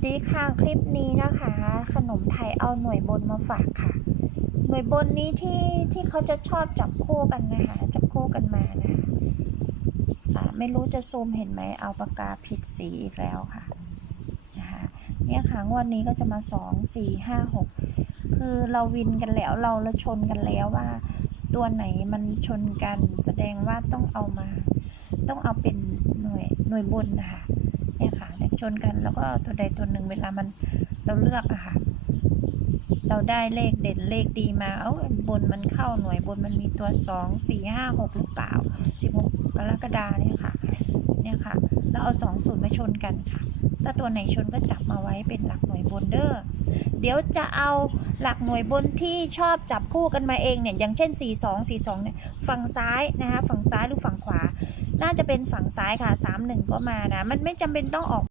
วัสดีค่ะคลิปนี้นะคะ ขนมไทยเอาหน่วยบนมาฝากค่ะ หน่วยบนนี้ที่ที่เขาจะชอบจับคู่กันนะคะจับคู่กันมานะคะไม่รู้จะซูมเห็นไหมเอาปากกาผิดสีอีกแล้วค่ะนะคะเนี่ยค่ะงวดนี้ก็จะมาสองสี่ห้าหกคือเราวินกันแล้วเราเราชนกันแล้วว่า ตัวไหนมันชนกันแสดงว่าต้องเอามา ต้องเอาเป็นหน่วยหน่วยบนนะคะ ชนกัน แล้วก็ตัวใดตัวหนึ่งเวลามันเราเลือกอะค่ะ เราได้เลขเด่นเลขดีมาเอ้าบนมันเข้าหน่วยบนมันมีตัวสองสี่ห้าหกหรือเปล่าสิบหกกรกฎาเนี่ยค่ะเนี่ยค่ะแล้วเอาสองสูตรมาชนกันค่ะ ถ้าตัวไหนชนก็จับมาไว้เป็นหลักหน่วยบนเด้อเดี๋ยวจะเอาหลักหน่วยบนที่ชอบจับคู่กันมาเองเนี่ย อย่างเช่น 4 2 4 2เนี่ย ฝั่งซ้ายนะคะ ฝั่งซ้ายหรือฝั่งขวา น่าจะเป็นฝั่งซ้ายค่ะ 3 1 ก็มานะ มันไม่จำเป็นต้องออก